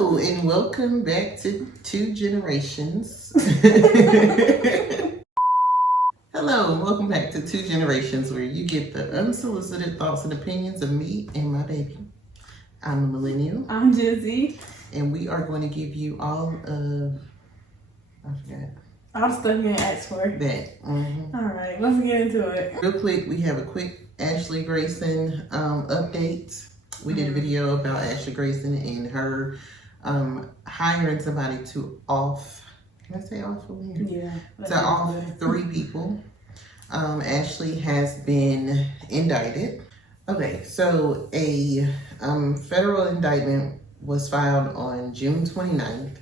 Hello and welcome back to Two Generations. Hello and welcome back to Two Generations, where you get the unsolicited thoughts and opinions of me and my baby. I'm a millennial. I'm Jizzy. And we are going to give you all of, I forgot. All the stuff you're going to ask for. That. Mm-hmm. All right, let's get into it. Real quick, we have a quick Ashley Grayson update. We did a video about Ashley Grayson and her hiring somebody to off, can I say off from here? Yeah. To off 3 people. Ashley has been indicted. Okay, so a federal indictment was filed on June 29th.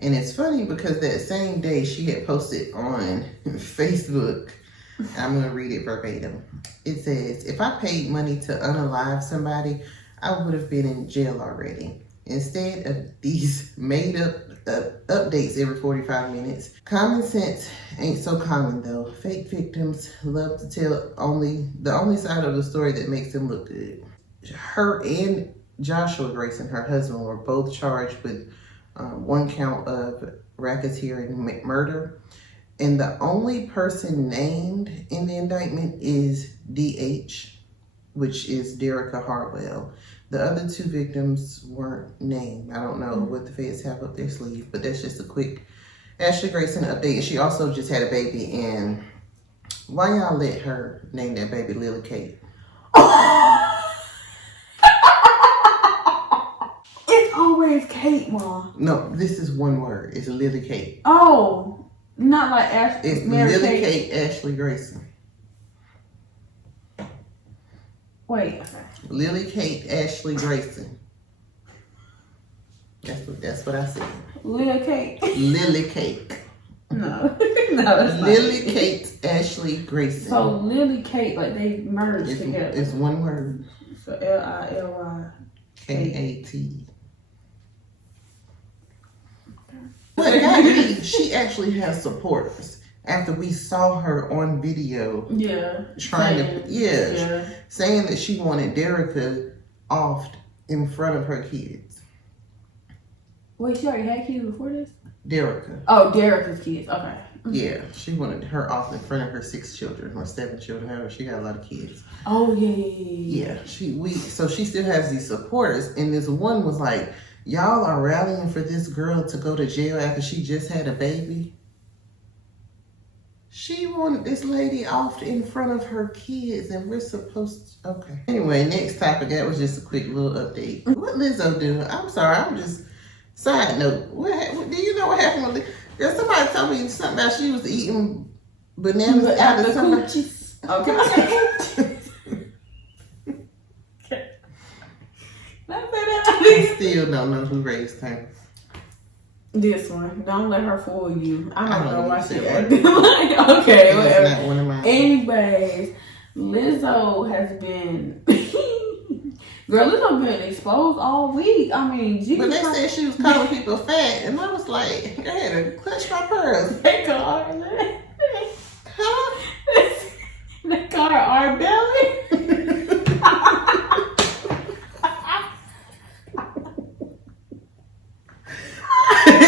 And it's funny because that same day she had posted on Facebook, I'm going to read it verbatim. It says, if I paid money to unalive somebody, I would have been in jail already. Instead of these made up updates every 45 minutes. Common sense ain't so common though. Fake victims love to tell the only side of the story that makes them look good. Her and Joshua Grayson, her husband, were both charged with 1 count of racketeering murder. And the only person named in the indictment is DH, which is Derica Hartwell. The other 2 victims weren't named. I don't know what the feds have up their sleeve, but that's just a quick Ashley Grayson update. And she also just had a baby. And why y'all let her name that baby Lily Kate? It's always Kate, Mom. No, this is one word. It's Lily Kate. Oh, not like Ashley. It's Lily Kate Ashley Grayson. Wait. Lily Kate Ashley Grayson. That's what I said. Lily Kate. Lily Kate. No, it's Lily Kate Ashley Grayson. So Lily Kate, like they merged together. It's one word. So Lily. K-A-T. But got me, she actually has supporters. After we saw her on video, saying that she wanted Derica offed in front of her kids. Wait, she already had kids before this? Derica. Oh, Derica's kids. Okay. Yeah, she wanted her off in front of her 6 children or 7 children. However, she got a lot of kids. Oh yeah. So she still has these supporters, and this one was like, "Y'all are rallying for this girl to go to jail after she just had a baby." She wanted this lady off in front of her kids, and we're supposed to... Okay. Anyway, next topic. That was just a quick little update. What Lizzo do? I'm sorry. I'm just... Side note. Do you know what happened with Lizzo? Girl, somebody told me something about she was eating bananas out of somebody... coochies. Okay. I still don't know who raised her. This one. Don't let her fool you. I don't know why she acted like, okay, whatever. Not one of mine. Anyways, Lizzo has been... Girl, Lizzo been exposed all week. I mean, Jesus. But they said she was calling people fat, and I was like, I had to clutch my pearls. They call her... Huh? They call her our belly.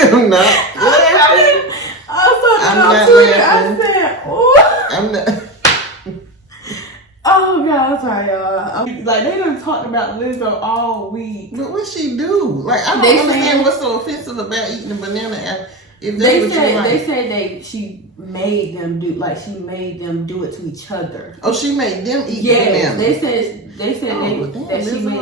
I'm not laughing. I'm not laughing. Oh God, I'm sorry, y'all. Like they done talked about Lizzo all week. But what she do? Like I don't understand what's so offensive about eating a banana. If they said she made them do it to each other. Oh, she made them eat the banana. They said that she made.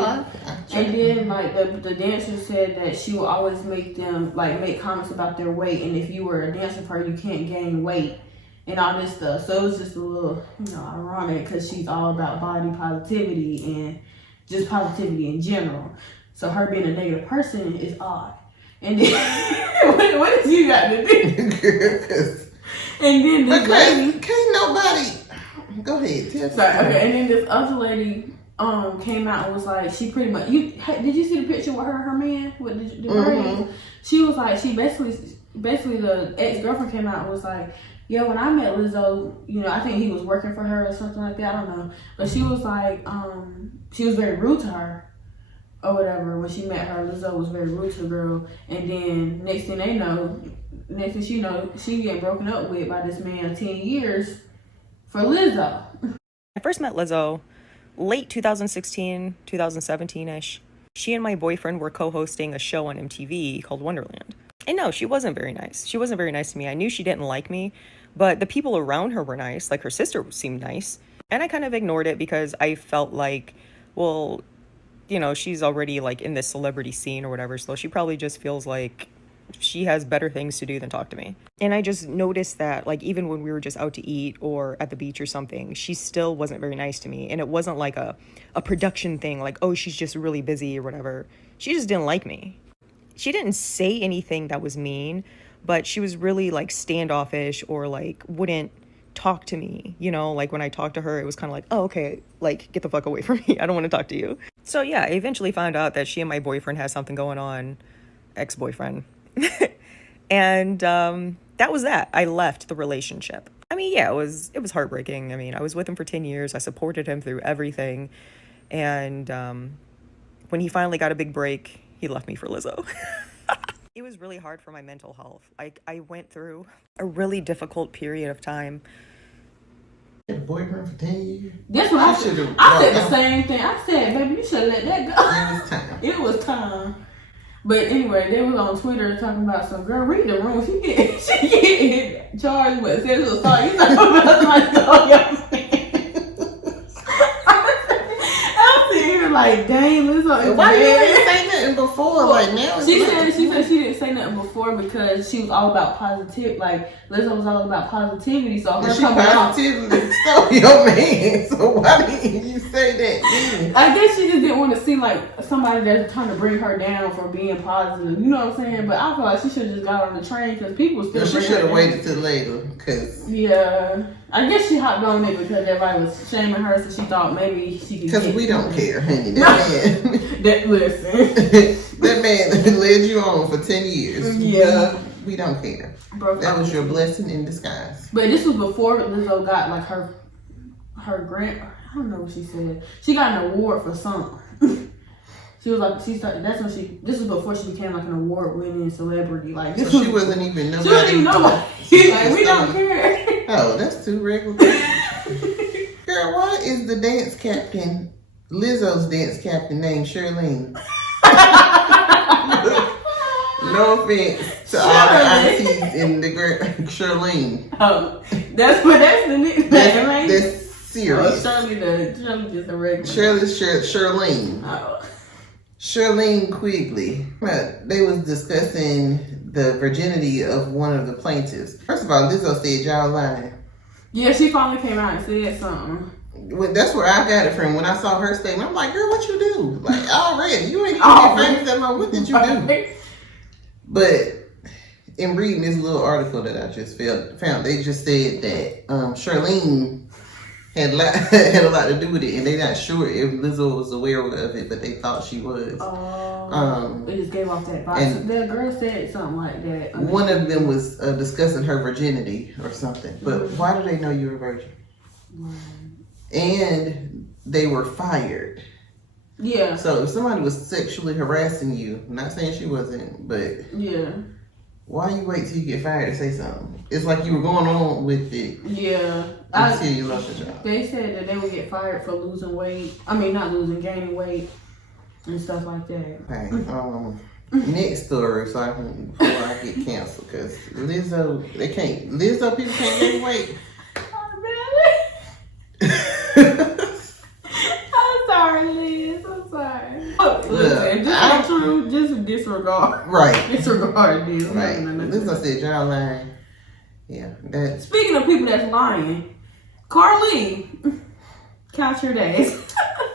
And then like the dancer said that she will always make them make comments about their weight, and if you were a dancer for her, you can't gain weight and all this stuff. So it was just a little ironic because she's all about body positivity and just positivity in general. So her being a negative person is odd. And then what did you got to do? And then this lady, can't nobody go ahead. Okay, and then this other lady came out and was like, she pretty much did you see the picture with her man with the braids? She was like, she basically the ex-girlfriend came out and was like, yeah, when I met Lizzo, I think he was working for her or something like that, I don't know, but she was like, she was very rude to her or whatever. When she met her, Lizzo was very rude to the girl. And then next thing she know, she getting broken up with by this man 10 years for Lizzo. I first met Lizzo late 2016, 2017-ish. She and my boyfriend were co-hosting a show on MTV called Wonderland. And no, she wasn't very nice. She wasn't very nice to me. I knew she didn't like me, but the people around her were nice. Like, her sister seemed nice. And I kind of ignored it because I felt like, well, you know, she's already like in this celebrity scene or whatever, so she probably just feels like she has better things to do than talk to me. And I just noticed that, like, even when we were just out to eat or at the beach or something, she still wasn't very nice to me. And it wasn't like a production thing, like, oh, she's just really busy or whatever. She just didn't like me. She didn't say anything that was mean, but she was really like standoffish, or like wouldn't talk to me, you know? Like, when I talked to her, it was kind of like, oh, okay, like, get the fuck away from me. I don't want to talk to you. So yeah, I eventually found out that she and my boyfriend had something going on, ex-boyfriend. And that was that. I left the relationship. I mean, yeah, it was heartbreaking. I mean, I was with him for 10 years. I supported him through everything. And when he finally got a big break, he left me for Lizzo. It was really hard for my mental health. I went through a really difficult period of time. You had a boyfriend for 10 years? That's what I said the same thing. I said, baby, you should let that go. It was time. It was time. But anyway, they was on Twitter talking about some girl, read the room. She get charged with sexual assault. You talking about somebody stole your man. I'm sitting here like, dang, Lizzo. Why you didn't say nothing before? Like, now she said she didn't say nothing before because she was all about positive. Like, Lizzo was all about positivity. So her she positively stole your man. So why didn't you say that then? I guess she just didn't want to seem like somebody that's trying to bring her down for being positive. You know what I'm saying? But I feel like she should have just got on the train because people still. She should have waited till later. Cause yeah, I guess she hopped on it because everybody was shaming her, so she thought maybe she could. Because we don't care, honey. That man. Listen. That man led you on for 10 years. Yeah. We don't care. Bro, that was your blessing in disguise. But this was before Lizzo got like her grant. I don't know what she said. She got an award for something. She was like, this was before she became like an award-winning celebrity. Like, so she wasn't even nobody. She wasn't even nobody. She's like, we don't care. Oh, that's too regular. Girl, why is the dance captain, Lizzo's dance captain, named Charlene? No offense to all the aunties in the Charlene. Oh, that's the nickname. That's serious. Shirley just a regular. Charlene. Oh. Charlene Quigley. They was discussing the virginity of one of the plaintiffs. First of all, Lizzo said y'all lying. Yeah, she finally came out and said something. That's where I got it from. When I saw her statement, I'm like, girl, what you do? Like, already. You ain't even get famous that much. What did you do? But in reading this little article that I just found, they just said that Charlene had a lot to do with it, and they're not sure if Lizzo was aware of it, but they thought she was. It just gave off that vibe. And the girl said something like that. One of them was discussing her virginity or something. But why do they know you're a virgin? And they were fired. Yeah. So if somebody was sexually harassing you, I'm not saying she wasn't, but yeah, why you wait till you get fired to say something? It's like you were going on with it. Yeah. Until you lost your job. They said that they would get fired for losing weight. I mean, not losing, gaining weight and stuff like that. Okay. Next story, so before I get canceled, because Lizzo people can't gain weight. I'm sorry, Liz. I'm sorry. Listen, if this ain't true, just disregard. Right. Disregard this. Right. Lizzo said y'all lying. Yeah. Speaking of people that's lying, Carlee, count your days.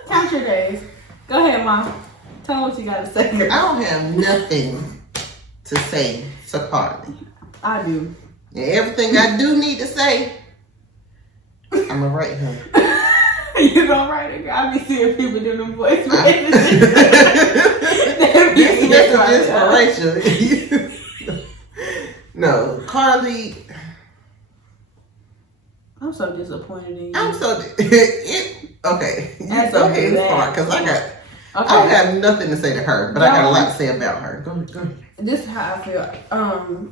Count your days. Go ahead, Mom. Tell her what you got to say. I don't have nothing to say to Carlee. I do. And everything I do need to say, I'm going to write her. You gonna write it? I be seeing people do them voice messages. This is inspiration. No, Carlee. I'm so disappointed in you. Okay. You go ahead and start, because I don't have nothing to say to her, but I got a lot to say about her. Go ahead. This is how I feel.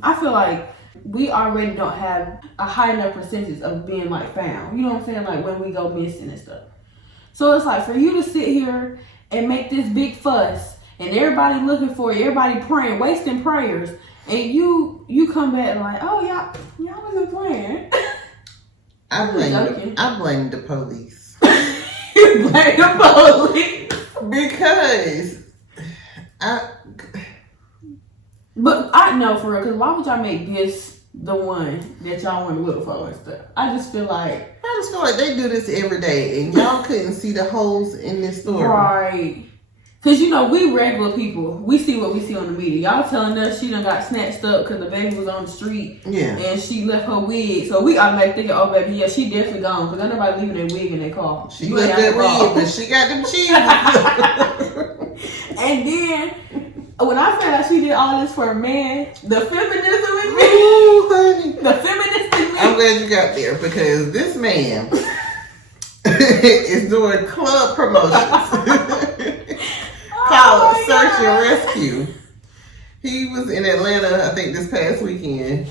I feel like we already don't have a high enough percentage of being like found. You know what I'm saying? Like when we go missing and stuff. So it's like for you to sit here and make this big fuss and everybody looking for you, everybody praying, wasting prayers, and you come back like, oh y'all wasn't praying. I blame the police. You blame the police because But I know for real, because why would y'all make this the one that y'all want to look for and stuff? I just feel like they do this every day, and y'all couldn't see the holes in this story. Right. Because, you know, we regular people. We see what we see on the media. Y'all telling us she done got snatched up because the baby was on the street. Yeah. And she left her wig. So we automatically thinking, oh, baby, yeah, she definitely gone. Because ain't nobody leaving their wig in their car. She left that wig, but she got them cheese. And then, when I found out she did all this for a man, the feminism in me. Ooh, honey. The feminist in me. I'm glad you got there because this man is doing club promotions. Called Search and Rescue. He was in Atlanta, I think, this past weekend,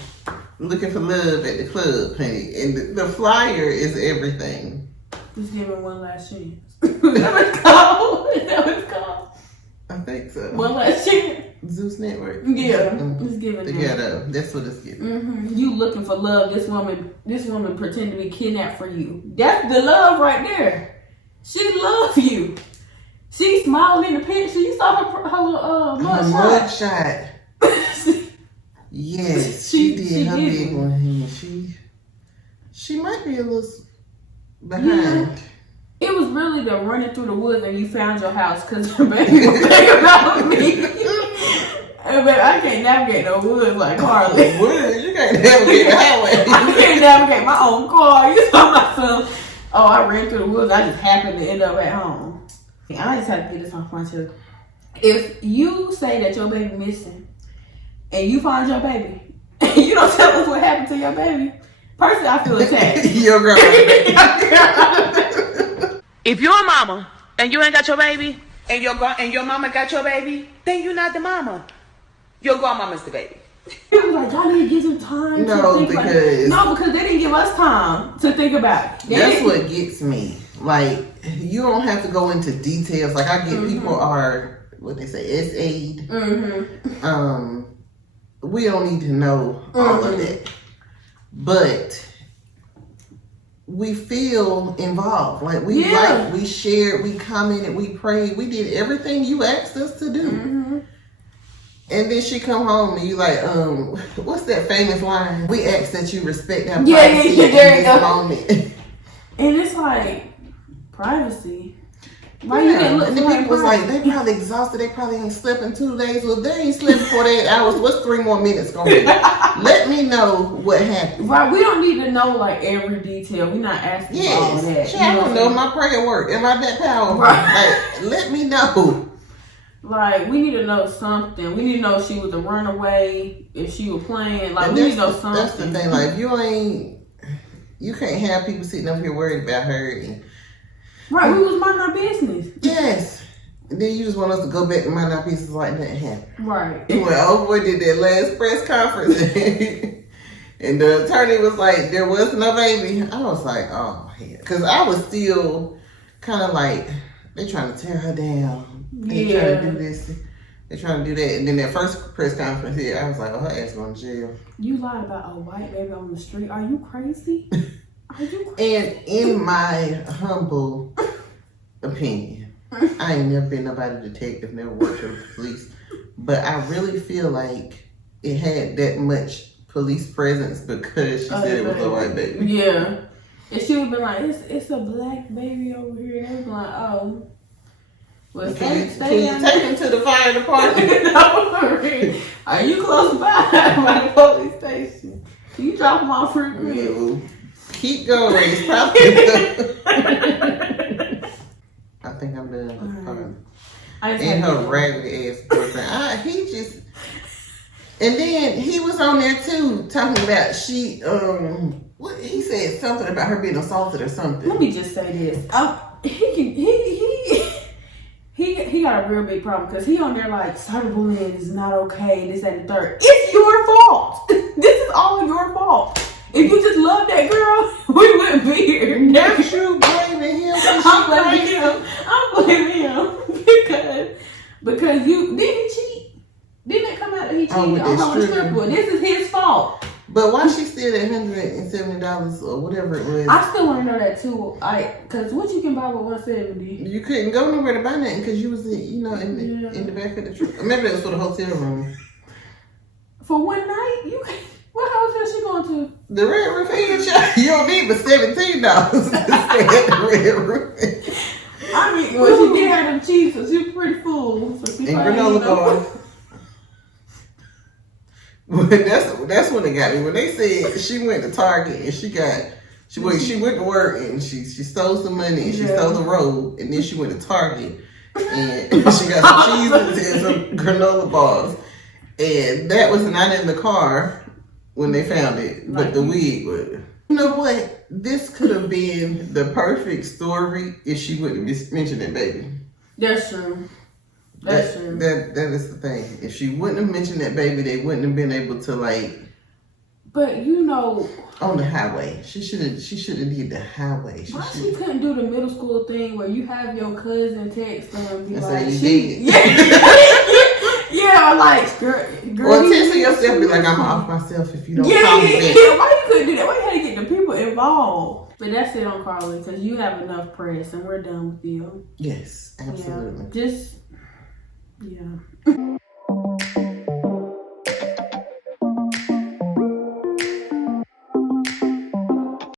looking for love at the club, honey. And the flyer is everything. Just give him one last chance. Is that what it's called? Is that what it's called? I think so. One last chance. Zeus Network. Yeah, it's giving the ghetto. That's what it's giving. Mm-hmm. You looking for love? This woman pretend to be kidnapped for you. That's the love right there. She love you. She smiled in the picture. You saw her mug shot. Yes, she did. Her big one. She might be a little behind. Yeah. It was really the running through the woods and you found your house because your baby was thinking about me. But I can't navigate no woods like Carlee. Woods? You can't navigate the highway. I can't navigate my own car. You saw my son. Oh, I ran through the woods. I just happened to end up at home. I just have to get this off my chest. If you say that your baby missing and you find your baby and you don't tell us what happened to your baby, personally, I feel attacked. Your girl. If you're a mama and you ain't got your baby and your mama got your baby, then you're not the mama. Your grandmama's the baby. People like, y'all need to give them time to think because they didn't give us time to think about it. That's what gets me. Like, you don't have to go into details. Like, I get people are, what they say, S-aid. Mm-hmm. We don't need to know all of that. But we feel involved. Like, we shared, we commented, we prayed. We did everything you asked us to do. Mm-hmm. And then she come home and you like, what's that famous line? We ask that you respect our privacy in this moment. And it's like, privacy? Why you didn't look? And the people was like, they probably exhausted. They probably ain't slept in 2 days. Well, they ain't slept 48 hours. What's 3 more minutes gonna be? Let me know what happened. Right, we don't need to know like every detail. We're not asking for all that. I don't know my prayer work. Am I that powerful? Right. Like, let me know. Like, we need to know something. We need to know if she was a runaway, if she was playing. Like, we need to know something. That's the thing. Like, you can't have people sitting up here worried about her. Right, we was minding our business. Yes. And then you just want us to go back to mind our business like that happened. Right. Well, old boy did that last press conference. And the attorney was like, there was no baby. I was like, oh, hell. Because I was still kind of like, they trying to tear her down. They trying to do this. They trying to do that. And then that first press conference here, I was like, oh, her ass going to jail. You lied about a white baby on the street. Are you crazy? Are you crazy? And in my humble opinion, I ain't never been nobody detective, never worked for the police. But I really feel like it had that much police presence because she said it was a white baby. Yeah. And she would be like, it's a black baby over here. And they would be like, oh. Well, can you take him to the fire department? No, are you close by the police station? Can you drop him off for me? Keep going. It's probably I think I'm done with her. And her raggedy ass boyfriend. And then he was on there too, talking about what he said something about her being assaulted or something. Let me just say this. He got a real big problem because he on there like cyberbullying is not okay. This and the third. It's your fault. This is all your fault. If you just love that girl, we wouldn't be here. Not you blaming him. I'm blaming him because you didn't cheat. Didn't it come out that he cheated on her stripper? This is his fault. But why she still at $170 or whatever it was? I still want to know that too. Cause what you can buy with $170? You couldn't go nowhere to buy nothing because you was in the back of the truck. Maybe that was for the hotel room. For one night, you can. What hotel she going to? The Red Roof Inn. You don't need but $17 to stay at the Red Roof. I mean, well, she did have them cheese, so she was pretty full. So and granola bars. But that's when it got me. When they said she went to Target and she went to work and she stole some money and she stole the robe and then she went to Target and she got some cheese and some granola bars. And that was not in the car when they found it, but the wig was. You know what? This could have been the perfect story if she wouldn't have mentioned that baby. That's true. That's true. That is the thing. If she wouldn't have mentioned that baby, they wouldn't have been able to like. But you know, on the highway, she should have did the highway. She couldn't do the middle school thing where you have your cousin text and be that's like, you did. Yeah, like girl. Or text yourself, be like, I'm off myself if you don't call me back. Yeah, why you couldn't do that? Why you had to get the people involved? But that's it on Carlee because you have enough press and we're done with you. Yes, absolutely. Yeah,